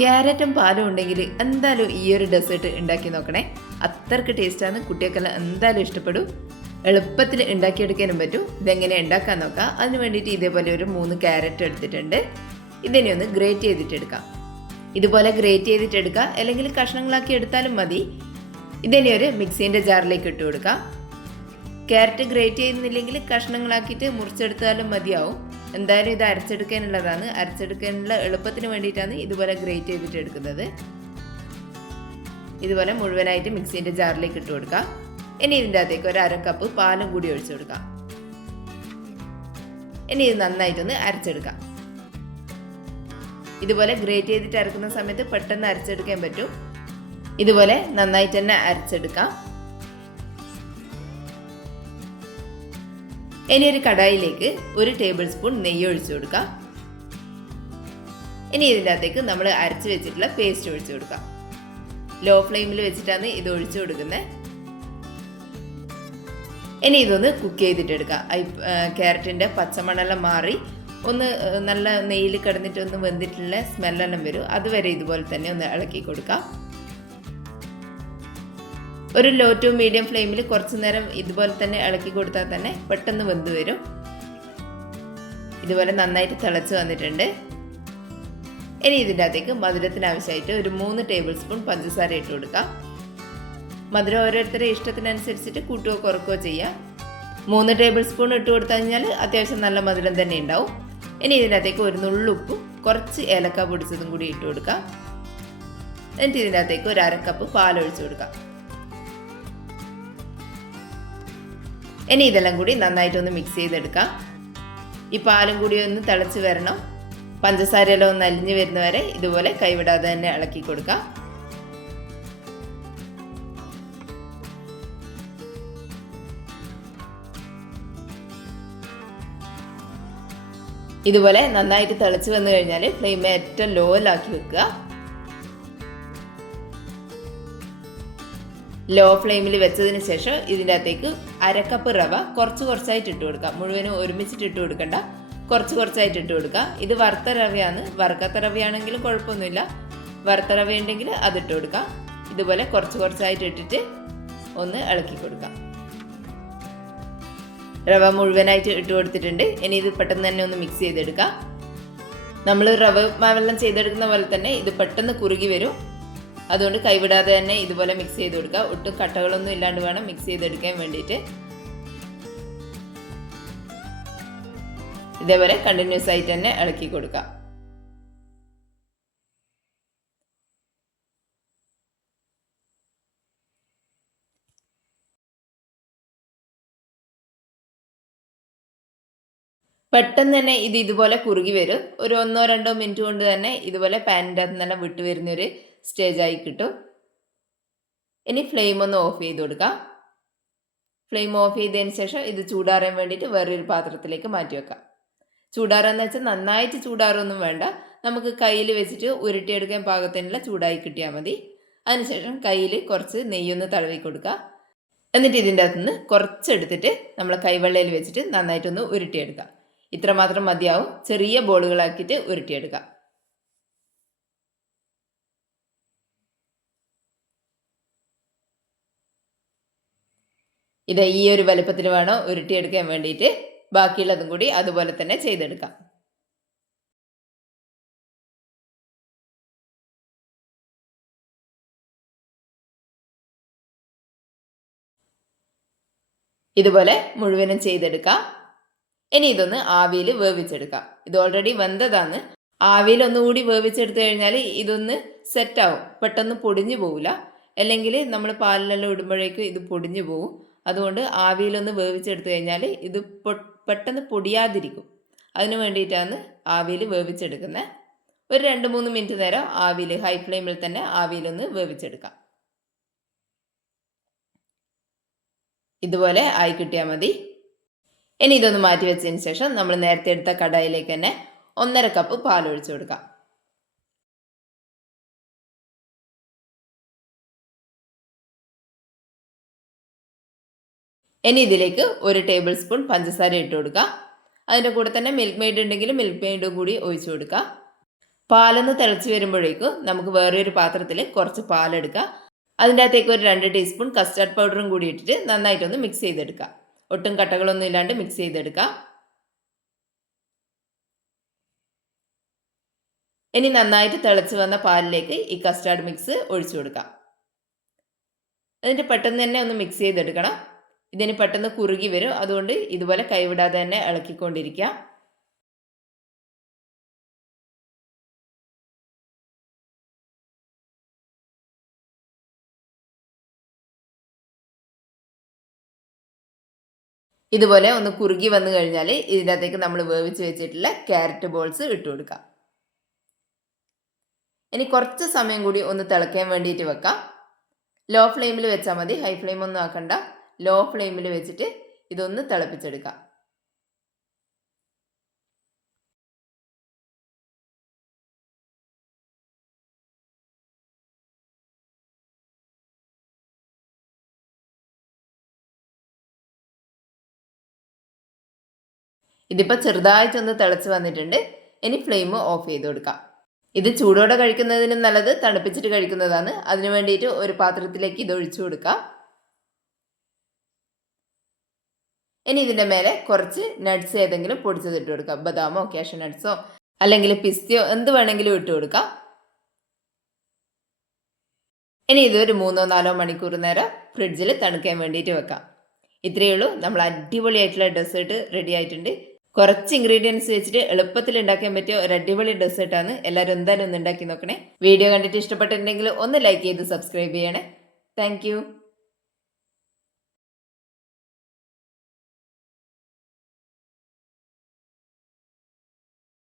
ക്യാരറ്റും പാലും ഉണ്ടെങ്കിൽ എന്തായാലും ഈ ഒരു ഡെസേർട്ട് ഉണ്ടാക്കി നോക്കണേ. അത്രയ്ക്ക് ടേസ്റ്റാണ്, കുട്ടികൾക്കെല്ലാം എന്തായാലും ഇഷ്ടപ്പെടും. എളുപ്പത്തിൽ ഉണ്ടാക്കിയെടുക്കാനും പറ്റും. ഇതെങ്ങനെ ഉണ്ടാക്കാൻ നോക്കാം. അതിന് വേണ്ടിയിട്ട് ഇതേപോലെ ഒരു 3 ക്യാരറ്റ് എടുത്തിട്ടുണ്ട്. ഇതിനെ ഒന്ന് ഗ്രേറ്റ് ചെയ്തിട്ടെടുക്കാം. ഇതുപോലെ ഗ്രേറ്റ് ചെയ്തിട്ടെടുക്കാം, അല്ലെങ്കിൽ കഷ്ണങ്ങളാക്കി എടുത്താലും മതി. ഇതിനെ ഒരു മിക്സീൻ്റെ ജാറിലേക്ക് ഇട്ട് കൊടുക്കാം. ക്യാരറ്റ് ഗ്രേറ്റ് ചെയ്യുന്നില്ലെങ്കിൽ കഷ്ണങ്ങളാക്കിയിട്ട് മുറിച്ചെടുത്താലും മതിയാവും. എന്തായാലും ഇത് അരച്ചെടുക്കാനുള്ളതാണ്. അരച്ചെടുക്കാനുള്ള എളുപ്പത്തിന് വേണ്ടിയിട്ടാണ് ഇതുപോലെ ഗ്രേറ്റ് ചെയ്തിട്ട് എടുക്കുന്നത്. ഇതുപോലെ മുഴുവനായിട്ട് മിക്സീൻ്റെ ജാറിലേക്ക് ഇട്ട് കൊടുക്കാം. ഇനി ഇതിൻ്റെ അകത്തേക്ക് ഒരു 1/2 കപ്പ് പാലും കൂടി ഒഴിച്ചു കൊടുക്കാം. ഇനി ഇത് നന്നായിട്ടൊന്ന് അരച്ചെടുക്കാം. ഇതുപോലെ ഗ്രേറ്റ് ചെയ്തിട്ട് അരക്കുന്ന സമയത്ത് പെട്ടെന്ന് അരച്ചെടുക്കാൻ പറ്റും. ഇതുപോലെ നന്നായിട്ട് തന്നെ അരച്ചെടുക്കാം. ഇനി ഒരു കടായിലേക്ക് 1 ടേബിൾ സ്പൂൺ നെയ്യ് ഒഴിച്ചു കൊടുക്കാം. ഇനി ഇതിൻ്റെ അകത്തേക്ക് നമ്മൾ അരച്ച് വെച്ചിട്ടുള്ള പേസ്റ്റ് ഒഴിച്ചു കൊടുക്കാം. ലോ ഫ്ലെയിമിൽ വെച്ചിട്ടാണ് ഇത് ഒഴിച്ചു കൊടുക്കുന്നത്. ഇനി ഇതൊന്ന് കുക്ക് ചെയ്തിട്ടെടുക്കാം. ക്യാരറ്റിൻ്റെ പച്ചമണെല്ലാം മാറി ഒന്ന് നല്ല നെയ്യിൽ കിടന്നിട്ട് ഒന്ന് വെന്തിട്ടുള്ള സ്മെല്ലെല്ലാം വരും. അതുവരെ ഇതുപോലെ തന്നെ ഒന്ന് ഇളക്കി കൊടുക്കാം. ഒരു ലോ ടു മീഡിയം ഫ്ലെയിമിൽ കുറച്ച് നേരം ഇതുപോലെ തന്നെ ഇളക്കി കൊടുത്താൽ തന്നെ പെട്ടെന്ന് വെന്ത് വരും. ഇതുപോലെ നന്നായിട്ട് തിളച്ച് വന്നിട്ടുണ്ട്. ഇനി ഇതിൻ്റെ അകത്തേക്ക് മധുരത്തിന് ആവശ്യമായിട്ട് ഒരു 3 ടേബിൾ സ്പൂൺ പഞ്ചസാര ഇട്ട് കൊടുക്കാം. മധുരം ഓരോരുത്തരുടെ ഇഷ്ടത്തിനനുസരിച്ചിട്ട് കൂട്ടുകയോ കുറക്കുകയോ ചെയ്യാം. 3 ടേബിൾ സ്പൂൺ ഇട്ട് കൊടുത്തു കഴിഞ്ഞാൽ അത്യാവശ്യം നല്ല മധുരം തന്നെ ഉണ്ടാവും. ഇനി ഇതിനകത്തേക്ക് ഒരു നുള്ളുപ്പും കുറച്ച് ഏലക്ക പൊടിച്ചതും കൂടി ഇട്ട് കൊടുക്കാം. എന്നിട്ട് ഇതിനകത്തേക്ക് ഒരു 1/2 കപ്പ് പാലൊഴിച്ച് കൊടുക്കാം. ഇനി ഇതെല്ലാം കൂടി നന്നായിട്ടൊന്ന് മിക്സ് ചെയ്തെടുക്കാം. ഈ പാലും കൂടി ഒന്ന് തിളച്ച് വരണം. പഞ്ചസാരയെല്ലാം ഒന്ന് അലിഞ്ഞ് വരുന്നവരെ ഇതുപോലെ കൈവിടാതെ തന്നെ ഇളക്കി കൊടുക്കാം. ഇതുപോലെ നന്നായിട്ട് തിളച്ച് വന്നു കഴിഞ്ഞാൽ ഫ്ലെയിം ഏറ്റവും ലോയിലാക്കി വെക്കുക. ലോ ഫ്ലെയിമിൽ വെച്ചതിന് ശേഷം ഇതിൻ്റെ അകത്തേക്ക് 1/2 കപ്പ് റവ കുറച്ചായിട്ട് ഇട്ട് കൊടുക്കുക. മുഴുവനും ഒരുമിച്ചിട്ട് ഇട്ട് കൊടുക്കണ്ട, കുറച്ചായിട്ട് ഇട്ട് കൊടുക്കുക. ഇത് വറുത്ത റവയാണ്. വറുക്കാത്ത റവയാണെങ്കിലും കുഴപ്പമൊന്നുമില്ല. വറുത്ത റവ ഉണ്ടെങ്കിൽ അതിട്ട് കൊടുക്കുക. ഇതുപോലെ കുറച്ചായിട്ട് ഇട്ടിട്ട് ഒന്ന് ഇളക്കി കൊടുക്കാം. റവ മുഴുവനായിട്ട് ഇട്ട് കൊടുത്തിട്ടുണ്ട്. ഇനി ഇത് പെട്ടെന്ന് തന്നെ ഒന്ന് മിക്സ് ചെയ്തെടുക്കാം. നമ്മൾ റവ മാവെല്ലാം ചെയ്തെടുക്കുന്ന പോലെ തന്നെ ഇത് പെട്ടെന്ന് കുറുകി വരും. അതുകൊണ്ട് കൈവിടാതെ തന്നെ ഇതുപോലെ മിക്സ് ചെയ്ത് കൊടുക്കുക. ഒട്ടും കട്ടകളൊന്നും ഇല്ലാണ്ട് വേണം മിക്സ് ചെയ്തെടുക്കാൻ വേണ്ടിയിട്ട്. ഇതേപോലെ കണ്ടിന്യൂസ് ആയിട്ട് തന്നെ ഇളക്കി കൊടുക്കാം. പെട്ടെന്ന് തന്നെ ഇത് ഇതുപോലെ കുറുകി വരും. ഒരു 1-2 മിനിറ്റ് കൊണ്ട് തന്നെ ഇതുപോലെ പാനിൻ്റെ അകത്ത് നിന്നെല്ലാം വിട്ട് വരുന്നൊരു സ്റ്റേജായി കിട്ടും. ഇനി ഫ്ലെയിം ഒന്ന് ഓഫ് ചെയ്ത് കൊടുക്കാം. ഫ്ലെയിം ഓഫ് ചെയ്തതിന് ശേഷം ഇത് ചൂടാറാൻ വേണ്ടിയിട്ട് വേറൊരു പാത്രത്തിലേക്ക് മാറ്റി വെക്കാം. ചൂടാറാന്ന് വെച്ചാൽ നന്നായിട്ട് ചൂടാറൊന്നും വേണ്ട. നമുക്ക് കയ്യിൽ വെച്ചിട്ട് ഉരുട്ടിയെടുക്കാൻ പാകത്തിനുള്ള ചൂടായി കിട്ടിയാൽ മതി. അതിനുശേഷം കയ്യിൽ കുറച്ച് നെയ്യൊന്ന് തടവി കൊടുക്കുക. എന്നിട്ട് ഇതിൻ്റെ അകത്തുനിന്ന് കുറച്ചെടുത്തിട്ട് നമ്മൾ കൈവെള്ളയിൽ വെച്ചിട്ട് നന്നായിട്ടൊന്ന് ഉരുട്ടിയെടുക്കുക. ഇത്രമാത്രം മതിയാവും. ചെറിയ ബോളുകളാക്കിയിട്ട് ഉരുട്ടിയെടുക്കാം. ഇത് ഈ ഒരു വലുപ്പത്തിൽ വേണം ഉരുട്ടിയെടുക്കാൻ വേണ്ടിയിട്ട്. ബാക്കിയുള്ളതും കൂടി അതുപോലെ തന്നെ ചെയ്തെടുക്കാം. ഇതുപോലെ മുഴുവനും ചെയ്തെടുക്കാം. ഇനി ഇതൊന്ന് ആവിയിൽ വേവിച്ചെടുക്കാം. ഇത് ഓൾറെഡി വെന്തതാണ്. ആവിയിൽ ഒന്നുകൂടി വേവിച്ചെടുത്തു കഴിഞ്ഞാൽ ഇതൊന്ന് സെറ്റാവും. പെട്ടെന്ന് പൊടിഞ്ഞു പോവില്ല. അല്ലെങ്കിൽ നമ്മൾ പാലിലെല്ലാം ഇടുമ്പോഴേക്കും ഇത് പൊടിഞ്ഞു പോവും. അതുകൊണ്ട് ആവിയിലൊന്ന് വേവിച്ചെടുത്തു കഴിഞ്ഞാൽ ഇത് പെട്ടെന്ന് പൊടിയാതിരിക്കും. അതിന് വേണ്ടിയിട്ടാണ് ആവിയിൽ വേവിച്ചെടുക്കുന്നത്. ഒരു 2-3 മിനിറ്റ് നേരം ആവിയിൽ ഹൈ ഫ്ലെയിമിൽ തന്നെ ആവിയിലൊന്ന് വേവിച്ചെടുക്കാം. ഇതുപോലെ ആയി കിട്ടിയാൽ മതി. ഇനി ഇതൊന്ന് മാറ്റി വെച്ചതിന് ശേഷം നമ്മൾ നേരത്തെ എടുത്ത കടായിലേക്ക് തന്നെ 1/2 കപ്പ് പാൽ ഒഴിച്ചു കൊടുക്കാം. ഇനി ഇതിലേക്ക് 1 ടേബിൾ സ്പൂൺ പഞ്ചസാര ഇട്ട് കൊടുക്കുക. അതിൻ്റെ കൂടെ തന്നെ മിൽക്ക് മെയ്ഡ് ഉണ്ടെങ്കിൽ മിൽക്ക് മെയ്ഡും കൂടി ഒഴിച്ചു കൊടുക്കുക. പാലൊന്ന് തിളച്ച് വരുമ്പോഴേക്കും നമുക്ക് വേറൊരു പാത്രത്തിൽ കുറച്ച് പാലെടുക്കാം. അതിൻ്റെ അകത്തേക്ക് ഒരു 2 ടീസ്പൂൺ കസ്റ്റാർഡ് പൗഡറും കൂടി ഇട്ടിട്ട് നന്നായിട്ടൊന്ന് മിക്സ് ചെയ്തെടുക്കാം. ഒട്ടും കട്ടകളൊന്നും ഇല്ലാണ്ട് മിക്സ് ചെയ്തെടുക്കാം. ഇനി നന്നായിട്ട് തിളച്ച് വന്ന പാലിലേക്ക് ഈ കസ്റ്റാർഡ് മിക്സ് ഒഴിച്ചു കൊടുക്കാം. എന്നിട്ട് പെട്ടെന്ന് തന്നെ ഒന്ന് മിക്സ് ചെയ്തെടുക്കണം. ഇതിന് പെട്ടെന്ന് കുറുകി വരും. അതുകൊണ്ട് ഇതുപോലെ കൈവിടാതെ തന്നെ ഇളക്കിക്കൊണ്ടിരിക്കുക. ഇതുപോലെ ഒന്ന് കുറുകി വന്നു കഴിഞ്ഞാൽ ഇതിനകത്തേക്ക് നമ്മൾ വേവിച്ച് വെച്ചിട്ടുള്ള ക്യാരറ്റ് ബോൾസ് ഇട്ട് കൊടുക്കാം. ഇനി കുറച്ച് സമയം കൂടി ഒന്ന് തിളയ്ക്കാൻ വേണ്ടിയിട്ട് വെക്കാം. ലോ ഫ്ലെയിമിൽ വെച്ചാൽ മതി, ഹൈ ഫ്ലെയിം ഒന്നും ആക്കണ്ട. ലോ ഫ്ലെയിമിൽ വെച്ചിട്ട് ഇതൊന്ന് തിളപ്പിച്ചെടുക്കാം. ഇതിപ്പോൾ ചെറുതായിട്ടൊന്ന് തിളച്ച് വന്നിട്ടുണ്ട്. ഇനി ഫ്ലെയിം ഓഫ് ചെയ്ത് കൊടുക്കാം. ഇത് ചൂടോടെ കഴിക്കുന്നതിനും നല്ലത് തണുപ്പിച്ചിട്ട് കഴിക്കുന്നതാണ്. അതിനു വേണ്ടിയിട്ട് ഒരു പാത്രത്തിലേക്ക് ഇത് ഒഴിച്ചു കൊടുക്കാം. ഇനി ഇതിൻ്റെ മേലെ കുറച്ച് നട്ട്സ് ഏതെങ്കിലും പൊടിച്ചതിട്ട് കൊടുക്കാം. ബദാമോ കാഷ്യൂ നട്ട്സോ അല്ലെങ്കിൽ പിസ്തയോ എന്ത് വേണമെങ്കിലും ഇട്ട് കൊടുക്കാം. ഇനി ഇതൊരു 3-4 മണിക്കൂർ നേരം ഫ്രിഡ്ജിൽ തണുക്കാൻ വേണ്ടിയിട്ട് വെക്കാം. ഇത്രയേ ഉള്ളൂ, നമ്മൾ അടിപൊളിയായിട്ടുള്ള ഡെസേർട്ട് റെഡി ആയിട്ടുണ്ട്. കുറച്ച് ഇൻഗ്രീഡിയൻസ് വെച്ചിട്ട് എളുപ്പത്തിൽ ഉണ്ടാക്കാൻ പറ്റിയ ഒരു അടിപൊളി ഡെസേർട്ടാണ്. എല്ലാവരും എന്തായാലും ഒന്ന് ഉണ്ടാക്കി നോക്കണേ. വീഡിയോ കണ്ടിട്ട് ഇഷ്ടപ്പെട്ടിട്ടുണ്ടെങ്കിൽ ഒന്ന് ലൈക്ക് ചെയ്ത് സബ്സ്ക്രൈബ് ചെയ്യണേ. താങ്ക്